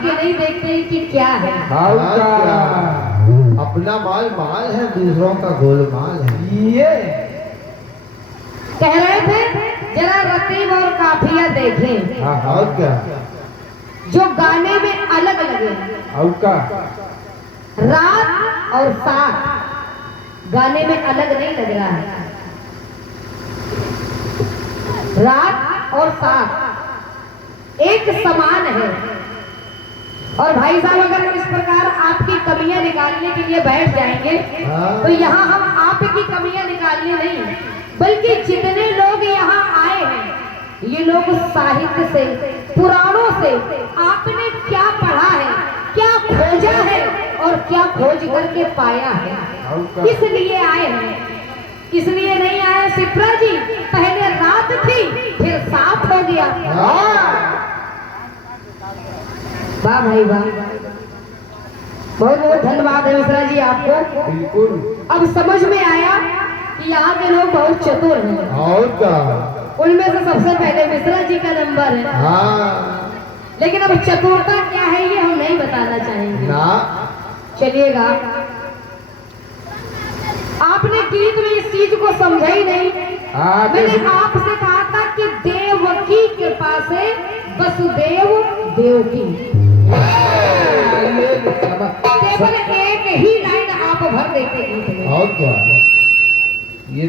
के नहीं देखते कि क्या है। अपना माल माल है, दूसरों का गोलमाल है। ये कह रहे थे जरा रतीब और काफिया देखें। और क्या? जो गाने में अलग लगे, और का रात और साथ गाने में अलग नहीं लग रहा है। रात और साथ एक समान है। और भाई साहब अगर इस प्रकार आपकी कमियां निकालने के लिए बैठ जाएंगे तो यहाँ हम आपकी कमियां निकालने नहीं, बल्कि जितने लोग यहाँ आए हैं ये लोग साहित्य से, पुराणों से आपने क्या पढ़ा है, क्या खोजा है और क्या खोज करके पाया है, इसलिए आए हैं। इसलिए नहीं आए सिप्रा जी, पहले रात थी फिर साथ हो गया। वाह भाई वाह, बहुत बहुत धन्यवाद है मिश्रा जी आपको। बिल्कुल अब समझ में आया कि यहाँ के लोग बहुत चतुर हैं। और क्या? उनमें से सबसे पहले मिश्रा जी का नंबर है। हाँ लेकिन अब चतुरता क्या है ये हम नहीं बताना चाहेंगे ना। चलिएगा, आपने गीत में इस चीज को समझा ही नहीं। मैंने आपसे कहा था कि देव की कृपा से वसुदेव देवकी, केवल एक ही लाइन आप भर देते गीत में। और क्या? ये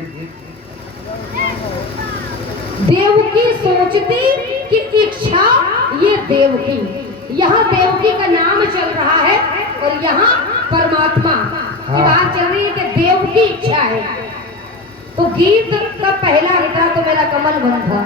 देवकी सोचती कि इच्छा ये देवकी, यहाँ देवकी का नाम चल रहा है और यहाँ परमात्मा की बात चल रही है कि देव की इच्छा है। तो गीत का पहला घटा तो मेरा कमल बन था।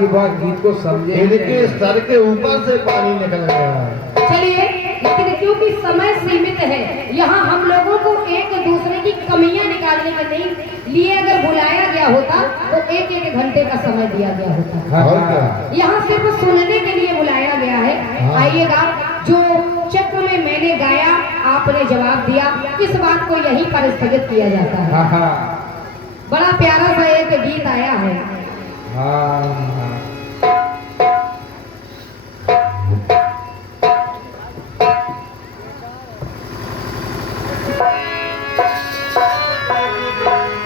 ये बात गीत को समझे। इनके सर के ऊपर से पानी निकल गया। चलिए, लेकिन क्योंकि समय सीमित है, यहाँ हम लोगों को एक दूसरे की कमियां निकालने के नहीं लिए अगर बुलाया गया होता तो एक एक घंटे का समय दिया गया होता। और क्या? यहाँ सिर्फ सुनने के लिए बुलाया गया है। आइएगा, जो चक्र में मैंने गाया आपने जवाब दिया, इस बात को यहीं पर स्थगित किया जाता है। बड़ा प्यारा सा एक गीत आया है।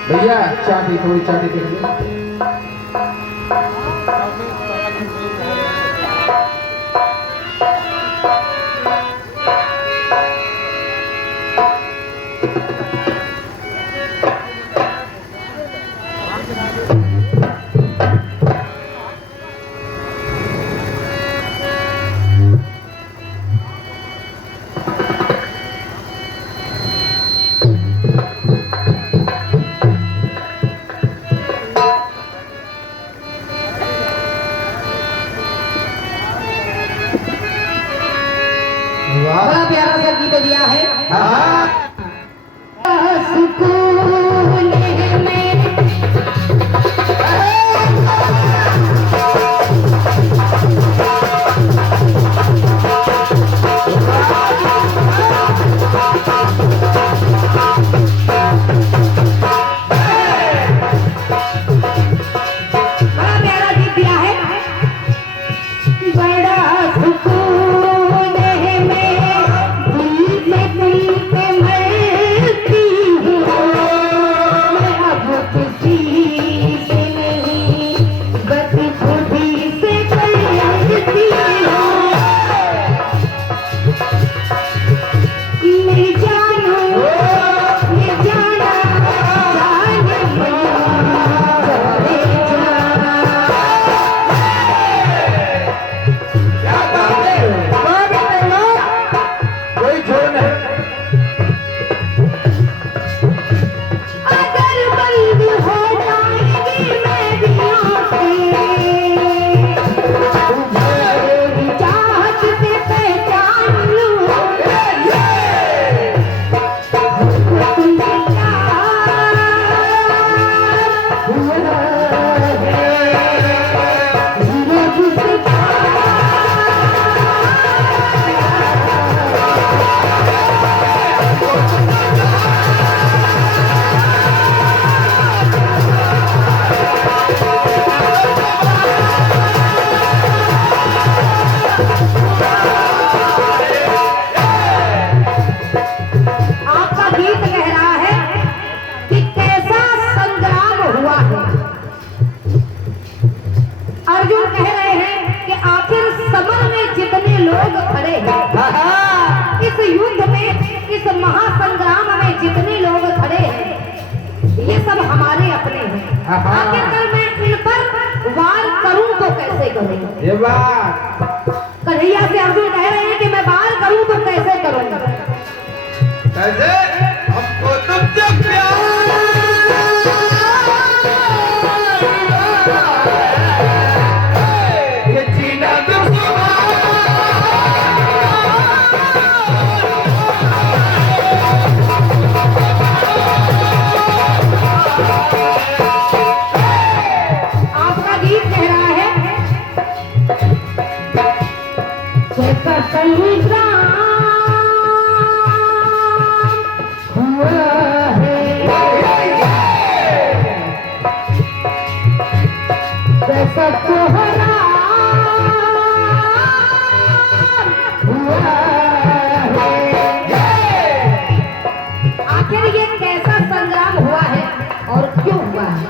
भैया चाटी, थोड़ी चाटी दे दो। बड़ा प्यारा सा गीत दिया है। इस युद्ध में, इस महासंग्राम में जितने लोग खड़े हैं ये सब हमारे अपने हैं। आखिरकार मैं इन पर वार करूं तो कैसे करूं? ये बात कन्हैया से अर्जुन कह रहे हैं कि मैं वार करूं तो कैसे करूं? कैसे? हमको तुमसे प्यार ये जीना आपका गीत कह रहा है जैसा संग्राम हुआ है, जैसा कोहरा हुआ है। आखिर ये कैसा संग्राम हुआ है और क्यों हुआ है?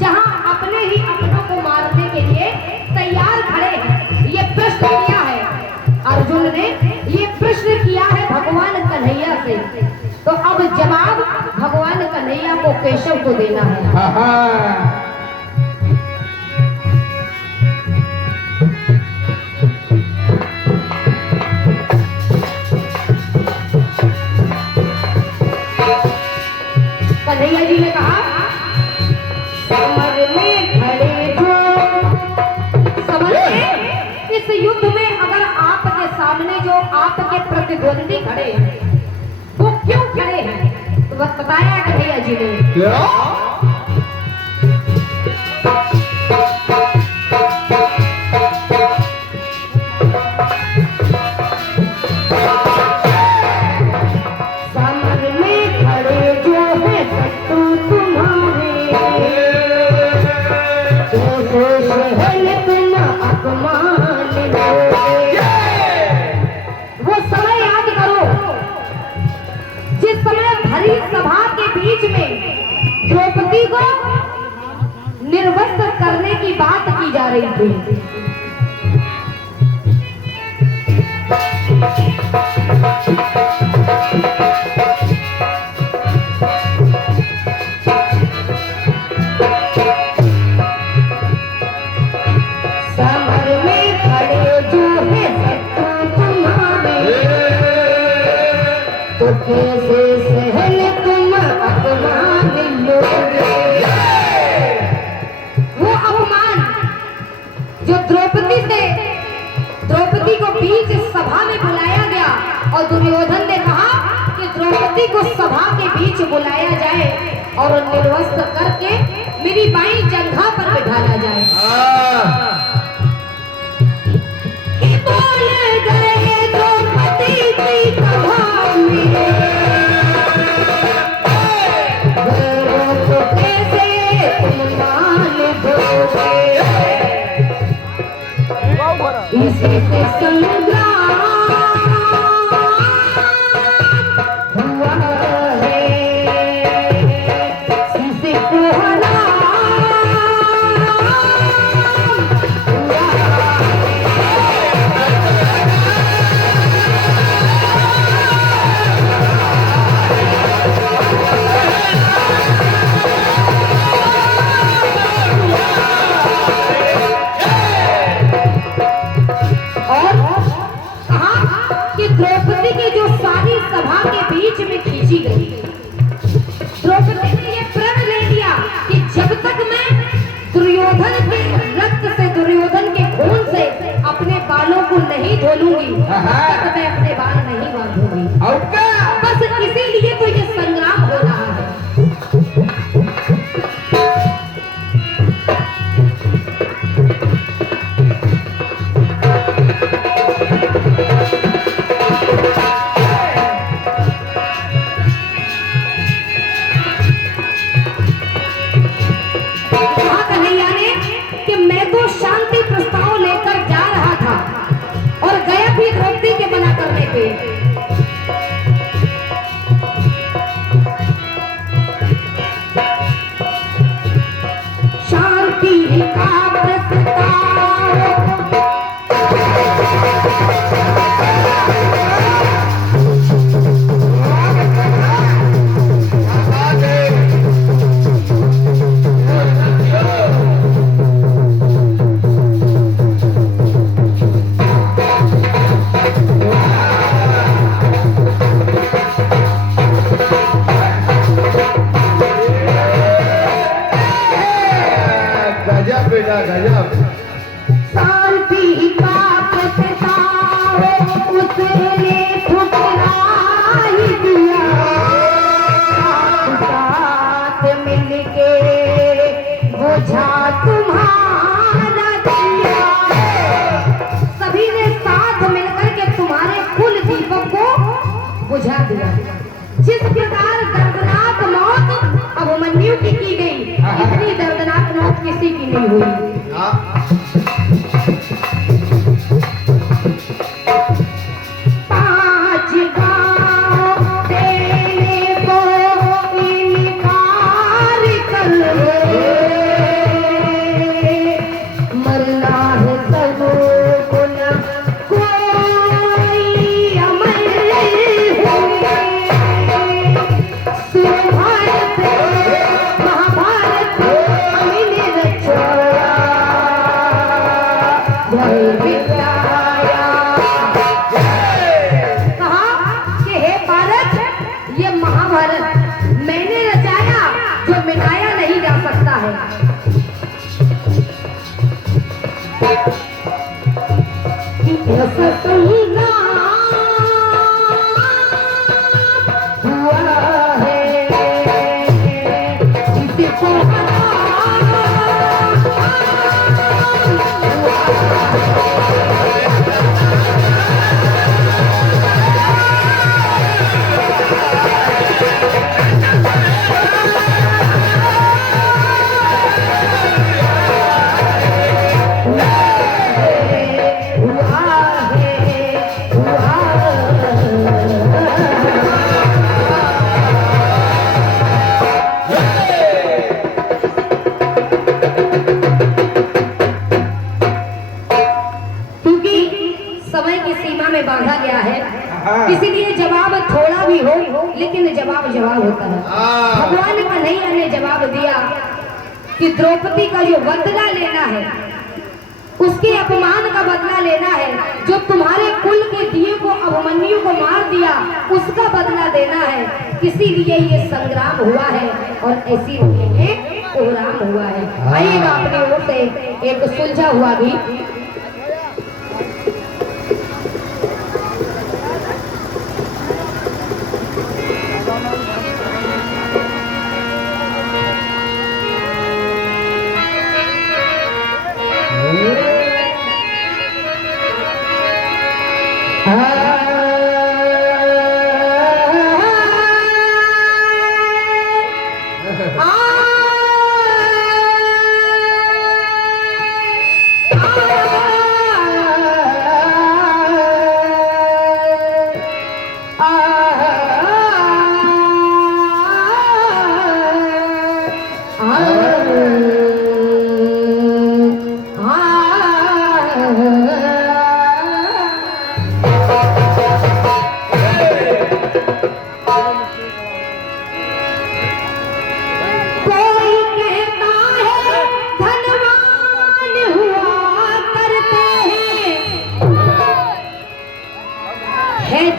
जहां अपने ही अपनों को मारने के लिए तैयार खड़े हैं। ये प्रश्न किया है अर्जुन ने, ये प्रश्न किया है भगवान कन्हैया से। तो अब जवाब भगवान कन्हैया को केशव को देना है। कन्हैया जी ने कहा समर में खड़े जो, समर में, इस युद्ध में अगर आपके सामने जो आपके प्रतिद्वंदी खड़े हैं वो क्यों खड़े हैं? तो बस बताया कन्हैया जी ने। क्या? समर में खड़े जो है शत्रु तुम्हारे, तो सहल तुम अपमान लोगे। वो समय याद करो जिस समय भरी सभा के बीच में द्रौपदी को निर्वस्त्र करने की बात की जा रही थी। समर में खड़े जो है शत्रु तुम्हारे, तो कैसे सहल तुम अपमान लोगे। वो अपमान जो द्रौपदी को बीच सभा में बुलाया गया और दुर्योधन ने कहा कि द्रौपदी को सभा के बीच बुलाया जाए और निर्वस्त्र करके मेरी बाई जंघा पर बिठाया जाए। कि बोल गए द्रौपदी की सभा में, गैरों को कैसे तुम मान दोगे। इसी से संग्राम हुआ है, इसी से कोहरा हुआ और कहा कि द्रौपदी की जो सारी सभा के बीच में खींची गई, द्रौपदी ने ये प्रण ले लिया कि जब तक मैं दुर्योधन के रक्त से, दुर्योधन के खून से अपने बालों को नहीं धोलूंगी तब तक मैं अपने बाल नहीं बांधूंगी। और क्या? बस इसीलिए तो ये संग्राम हो रहा है। कहा कन्हैया ने कि मैं तो शांति प्रस्ताव लेकर जा रहा था और गया भी द्रौपदी के मना करने पे। शांति का प्रस्ताव दिया। जिस प्रकार दर्दनाक मौत अभिमन्यु की गई, इतनी दर्दनाक मौत किसी की नहीं हुई। हाँ। पांच गांव देने को इनकार कर मरना है सबको न कोई अमल सुभारत महाभारत हमने रचाया जय विद्याया। कहा कि हे भारत, ये महाभारत मैंने रचाया जो मिटाया नहीं जा सकता है। सतुना हुआ है इसको समय की सीमा में बांधा गया है, इसीलिए जवाब थोड़ा भी हो लेकिन जवाब जवाब होता है। भगवान कन्हैया ने जवाब दिया कि द्रौपदी का जो बदला लेना है, उसके अपमान का बदला लेना है, जो तुम्हारे कुल के दिए को अभिमन्यु को मार दिया उसका बदला देना है। इसीलिए ये संग्राम हुआ है और इसीलिए ये कोराम हुआ है। आइएगा अपनी ओर से एक सुलझा हुआ भी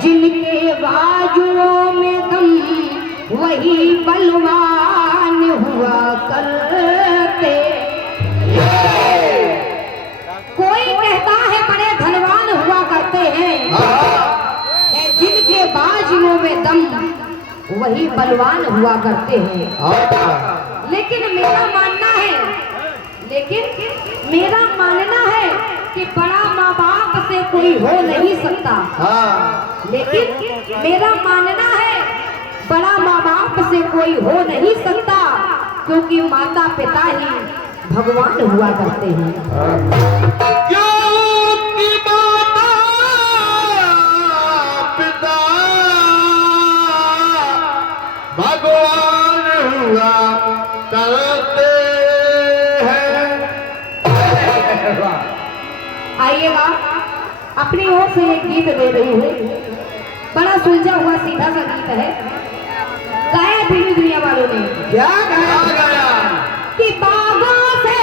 जिनके बाजुओं में दम वही बलवान हुआ करते। कोई कहता है बड़े धनवान हुआ करते हैं, जिनके बाजुओं में दम वही बलवान हुआ करते हैं। लेकिन मेरा मानना है कि बड़ा माँ बाप से कोई हो नहीं सकता। लेकिन मेरा मानना है बड़ा माँ बाप से कोई हो नहीं सकता, क्योंकि माता पिता ही भगवान हुआ करते हैं। क्योंकि माता पिता भगवान हुआ करते हैं। आइएगा अपनी ओर से एक गीत दे रही हूँ, बड़ा सुलझा हुआ सीधा सा गीत है, गाया फिल्मी दुनिया वालों ने। क्या गाया कि बागों से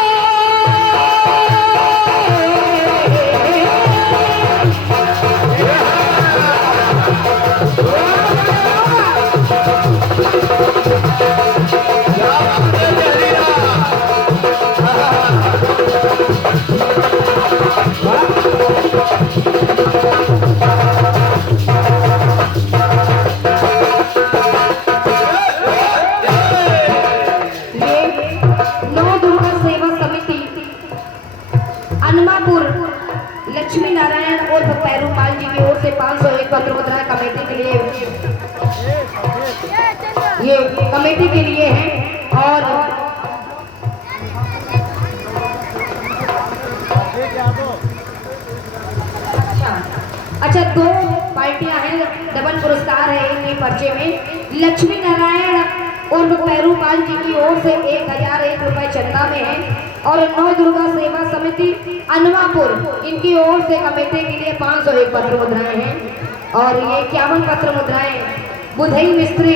लक्ष्मी नारायण और भैरू पाल जी की ओर से 501 पत्र मुद्रा कमेटी के लिए ये कमेटी के लिए हैं। और अच्छा, दो पार्टियां हैं, डबल पुरस्कार है इनके पर्चे में। लक्ष्मी नारायण और पैरूपाल जी की ओर से 1001 रुपए चंदा में है। और नौ दुर्गा सेवा समिति अनवापुर इनकी ओर से कमेटी के लिए 501 पत्र मुद्राएं हैं। और ये 51 पत्र मुद्राएं बुधई मिस्त्री,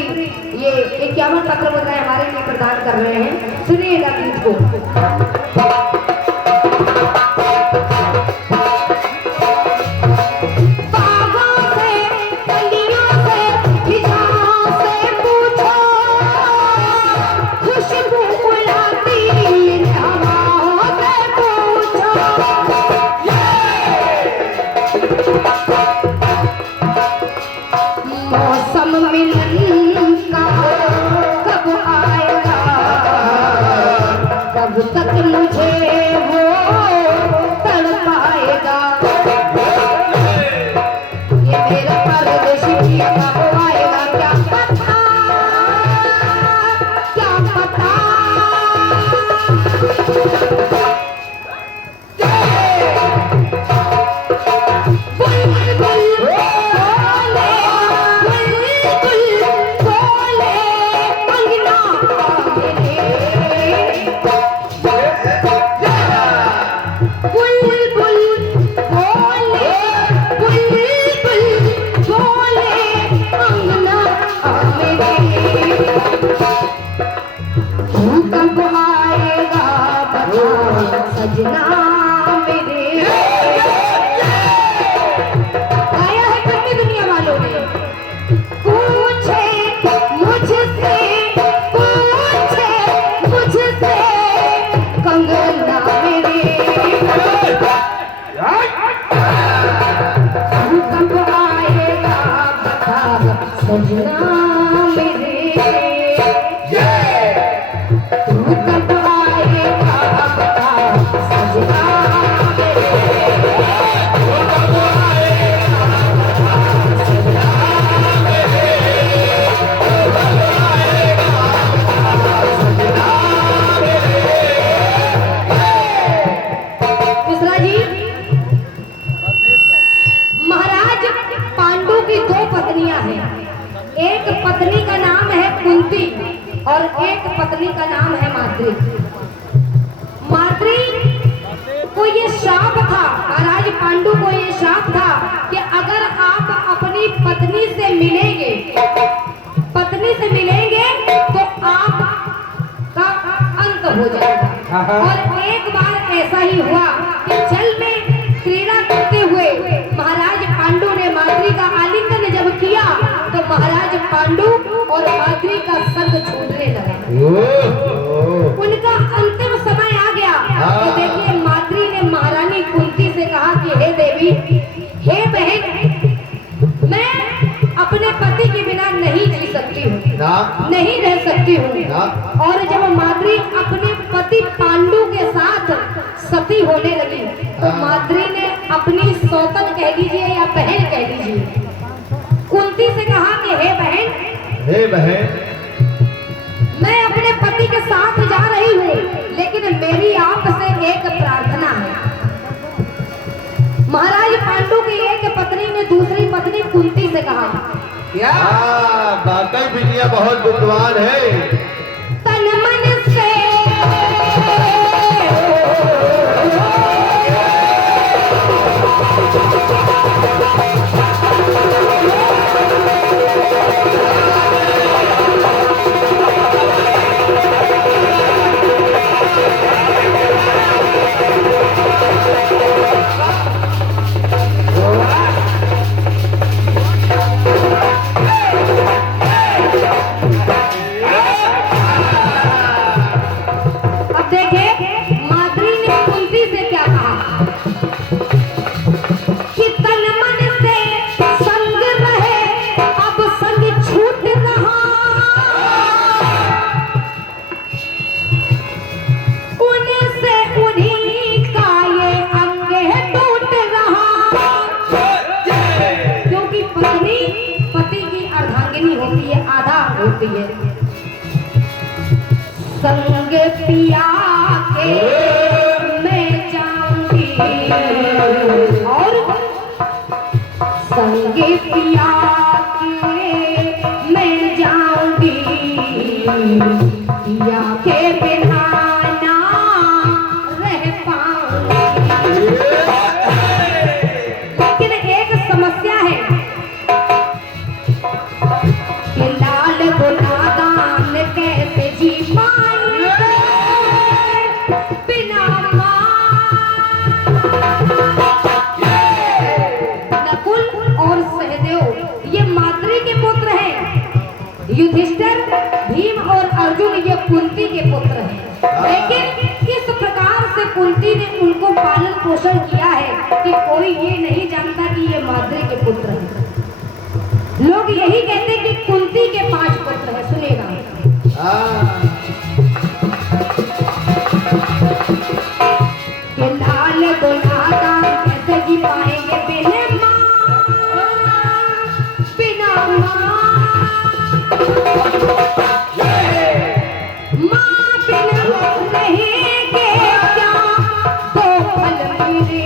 ये 51 पत्र मुद्राएं हमारे लिए प्रदान कर रहे हैं। सुनिएगा गीत को। मौसम मिलन का कब आएगा, कब तक मुझे वो तड़पाएगा। ये मेरा परदेसी पिया कब आएगा, क्या पता, क्या पता। सजना मेरे आया है कितनी दुनिया वालों ने पूछे मुझसे, पूछे मुझसे कंगना मेरे कब आएगा बता सजना मेरे। महाराज पांडु की दो पत्नियां हैं। एक पत्नी का नाम है कुंती और एक पत्नी का नाम है माद्री। माद्री को ये शाप था, महाराज पांडु को ये शाप था कि अगर आप अपनी पत्नी से मिलेंगे, पत्नी से मिलेंगे तो आपका अंत हो जाएगा। और एक बार ऐसा ही हुआ कि जल में क्रीड़ा करते हुए महाराज पांडु ने माद्री का आलिंगन जब किया तो महाराज पांडु और माद्री का संग छूटने लगा। उनका अंतिम समय आ गया। तो देखिए माद्री ने महारानी कुंती से कहा कि हे देवी, हे बहन, मैं अपने पति के बिना नहीं जी सकती हूँ, नहीं रह सकती हूँ। और जब माद्री अपने पति पांडु के साथ सती होने लगी तो माद्री ने अपनी सौतन कह लीजिए या बहन कह लीजिए, कुंती से कहा कि हे बहन, मैं अपने पति के साथ जा रही हूँ, लेकिन मेरी आपसे एक प्रार्थना है। महाराज पांडु की एक पत्नी ने दूसरी पत्नी कुंती से कहा, क्या बातें बिटिया बहुत विद्वान है। तन मन से संग पिया के मैं जाऊंगी और संग पिया के मैं जाऊंगी पिया के बिना ना रह पाऊंगी। लेकिन एक समस्या है कि लाल गुलादान कैसे जी पाएंगे बिना नकुल और सहदेव ये माद्री के पुत्र हैं। युधिष्ठिर भीम और अर्जुन ये कुंती के पुत्र हैं। लेकिन किस प्रकार से कुंती ने उनको पालन पोषण किया है कि कोई ये नहीं जानता कि ये माद्री के पुत्र हैं। लोग यही कहते हैं कि कुंती के 5 पुत्र हैं। सुनेगा कि लाल गुलादान कैसे जी पाएंगे बिना माँ बिना रहेंगे क्या दो फल मेरे।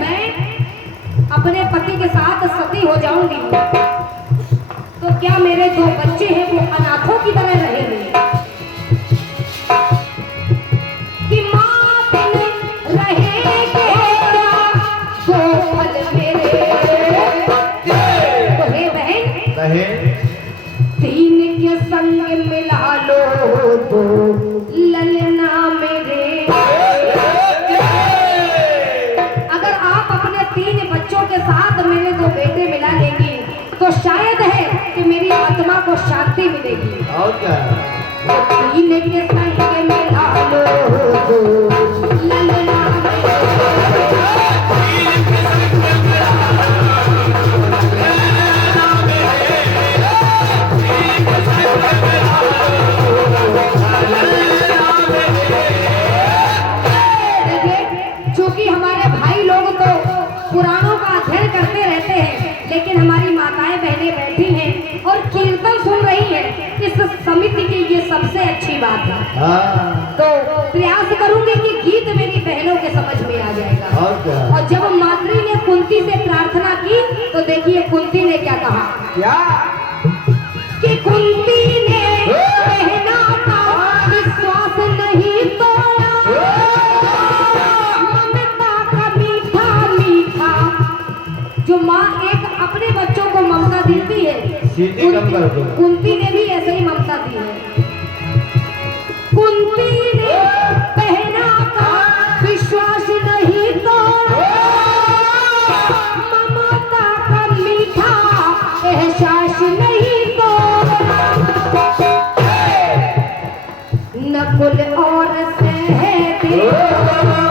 मैं अपने पति के साथ सती हो जाऊंगी तो क्या मेरे 2 बच्चे हैं वो अनाथों की तरह रहेंगे कि माँ बिन रहेंगे क्या दो फल मेरे। तो हे बहन 3 के संग मिला लो तो ललना मेरे। अगर आप अपने 3 बच्चों के साथ मेरे 2 बेटे मिला लेंगी तो शायद है कि मेरी आत्मा को शांति मिलेगी। और क्या 3 के संग मिला लो तो ललना चूंकि हमारे भाई लोग तो पुराणों का अध्ययन करते रहते हैं, लेकिन हमारी माताएं बहनें बैठी हैं और कीर्तन सुन रही हैं। इस समिति की ये सबसे अच्छी बात है। तो प्रयास करूंगी कि गीत मेरी बहनों के समझ में आ जाएगा। और जब माद्री ने कुंती से प्रार्थना की तो देखिए कुंती ने क्या कहा। क्या कि कुंती ने बहना का विश्वास नहीं तोड़ा, ममता का मीठा मीठा। जो माँ एक अपने बच्चों को ममता देती है, कुंती ने भी ऐसे ही ममता दी है। कुंती ने बहना का विश्वास नहीं तोड़ा, ममता का मीठा एहसास नहीं तोड़ा। नकुल और सहदेव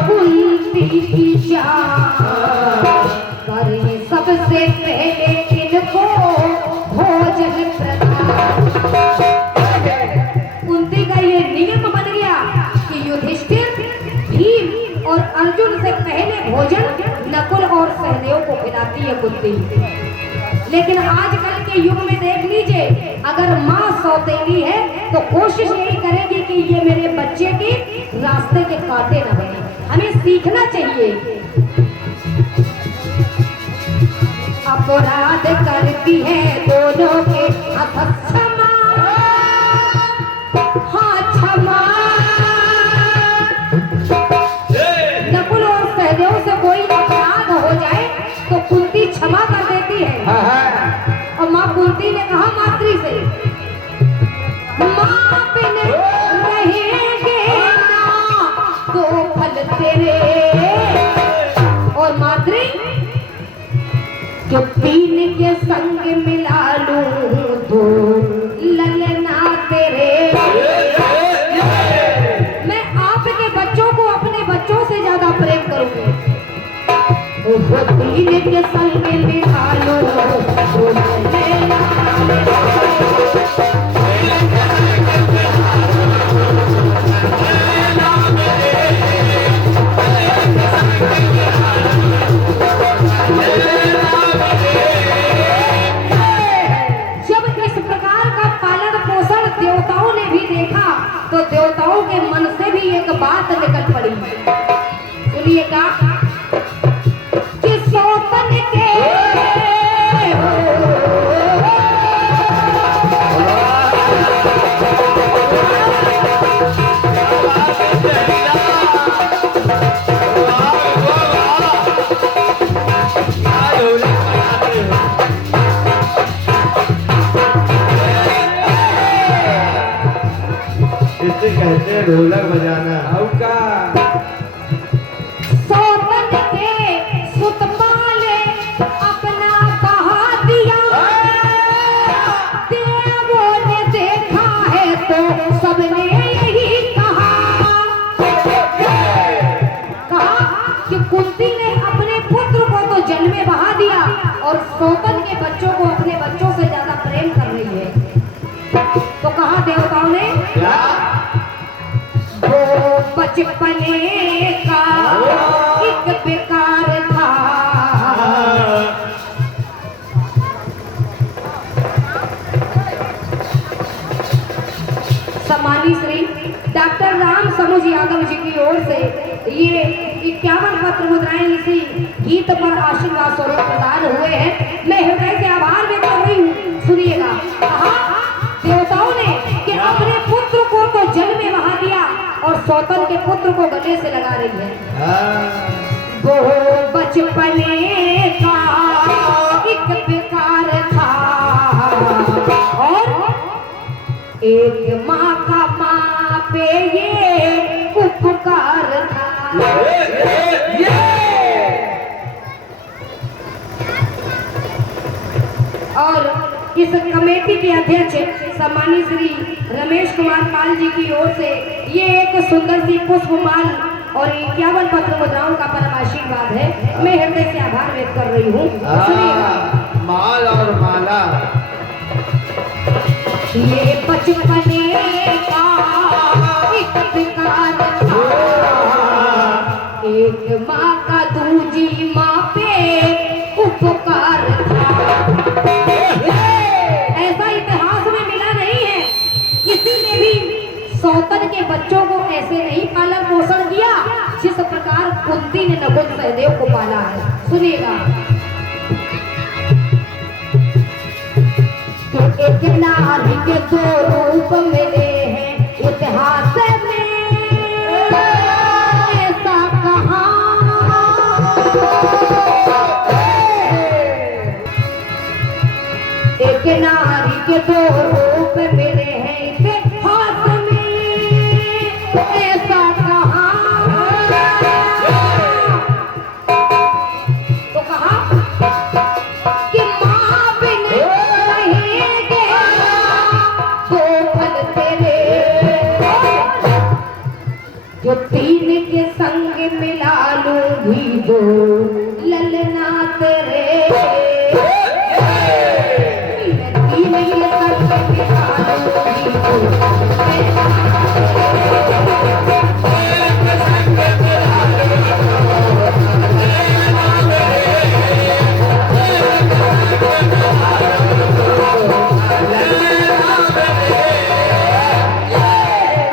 कुंती की जान करें सबसे पहले इनको भोजन प्रदान। कुंती का ये नियम बन गया कि युधिष्ठिर भीम और अर्जुन से पहले भोजन नकुल और सहदेव को खिलाती है कुंती। लेकिन आजकल के युग में देख लीजिए, अगर माँ सौतेली है तो कोशिश यही करेगी कि ये मेरे बच्चे के रास्ते के कांटे न बने। हमें सीखना चाहिए। अपराध करती है दोनों के क्षमा, हाँ क्षमा। नकुल और सहदेव से कोई अपराध हो जाए तो कुंती क्षमा कर देती है। और माँ कुंती ने कहा माद्री से, माँ बिन रहेंगे ना 2 फल तेरे। और माद्री जो 3 के संग मिला लूं तो ललना तेरे। मैं आपके बच्चों को अपने बच्चों से ज्यादा प्रेम करूंगी। 3 के संग मिला लूं तो ललना जब इस प्रकार का पालन सुनिएगा कि सौतन के इसे कहते हैं ढोलक बजाना। औका सौतन के सुतपाले अपना बहा दिया, देवों ने देखा है तो सबने यही कहा कि कुंती ने अपने पुत्र को तो जल में बहा दिया और सौतन के बच्चों को अपने बच्चों से ज्यादा प्रेम कर रही है। तो कहा देवताओं ने वो बचपने का एक बेकार था, सम्मानित श्री डॉक्टर राम समुझ यादव जी की ओर से ये 51 पत्र मुद्राएं इसी गीत पर आशीर्वाद स्वरूप प्रदान हुए हैं। मैं हृदय से आभार व्यक्त कर रही हूँ। सुनिएगा, कहा देवताओं ने कि अपने पुत्र को तो जल में बहा दिया और सौतन के पुत्र को गले से लगा रही है। वो बचपने का एक बेकार था और एक माँ का माँ पे ये उपकार था। और इस कमेटी के अध्यक्ष सम्मानित श्री रमेश कुमार पाल जी की ओर से ये एक सुंदर सी पुष्पमाल और 51 पत्र मुद्राओं का परम आशीर्वाद है। मैं हृदय से आभार व्यक्त कर रही हूँ। सुनिएगा, माल और माला ये बचपने का एक बेकार था, एक माँ का दूजी माँ पे उपकार था। ऐसा इतिहास में मिला नहीं है, किसी ने भी सौतन के बच्चों को ऐसे नहीं पालन पोषण किया जिस प्रकार कुंती ने नकुल सहदेव को पाला है। सुनिएगा, एक नारी के दो रूप मिले हैं इतिहास में, ऐसा कहाँ एक नारी के दो रूप मिले हैं इतिहास में, ऐसा कहाँ। तो कहा कि माँ बिन रहेंगे दो फल तेरे, जो तीन के संग मिला लूंगी दो ललना तेरे।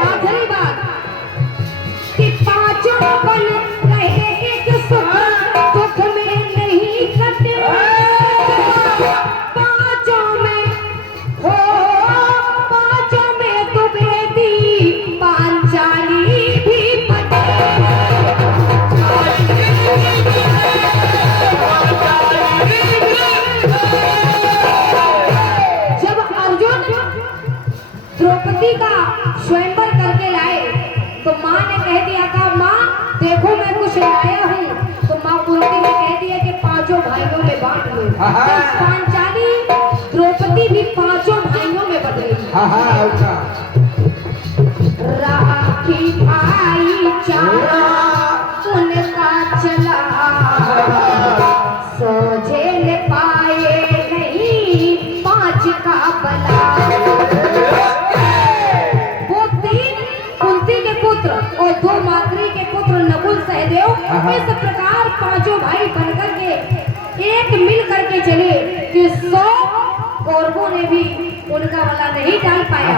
आखिरी बात कि पांचों बन रहे एक सुख में नहीं कटे, पांचों में हो पांचों में तो बेटी पांचाली भी बटे। जब अर्जुन द्रौपदी का स्वयंवर करके लाए तो माँ ने कह दिया था, माँ देखो मैं कुछ लाया हूँ। तो माँ कुंती ने कह दिया कि पांचों भाइयों में बांट लो। तो पांचाली द्रौपदी भी पांचों भाइयों में बट गई। औका राखी भाईचारा उनका चला, सोझे ले पाए नहीं पांच का बला। वो तीन कुंती के पुत्र और दो माद्री के पुत्र नकुल सहदेव इस प्रकार पांचों भाई बनकर के एक मिल करके चले कि 100 कौरवों ने भी उनका वाला नहीं डाल पाया।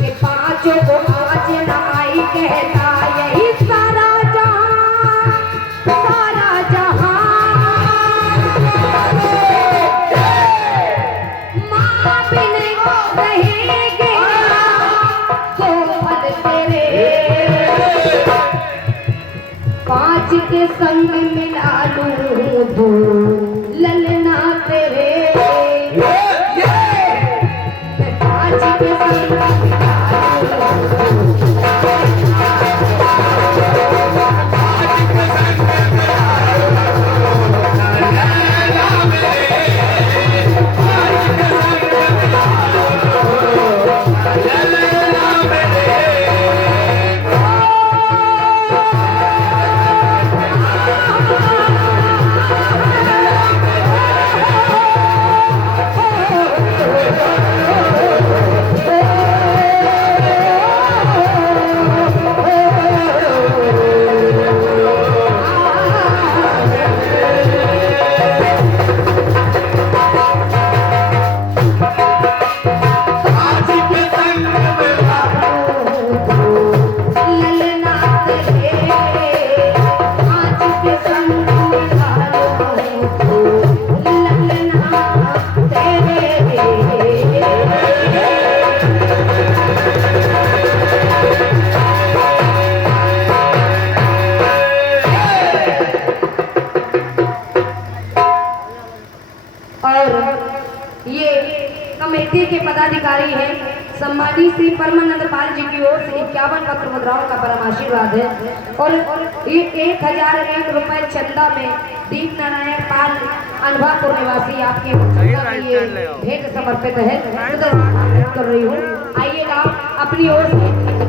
ये पांचों को कहता यही सारा जहां, सारा जहां माँ बिन रहेंगे तो पद तेरे, पांच के संग मिला लूं दो ललना तेरे, पांच के संग कमेटी के पदाधिकारी हैं सम्मानित श्री परमानंद पाल जी की ओर से 51 पत्र मुद्राओं का परम आशीर्वाद है और ये 1001 रुपए चंदा में दीप नारायण पाल अनभापुर निवासी आपके चंदा में ये भेंट समर्पित है कर रही हूँ। आइएगा अपनी ओर से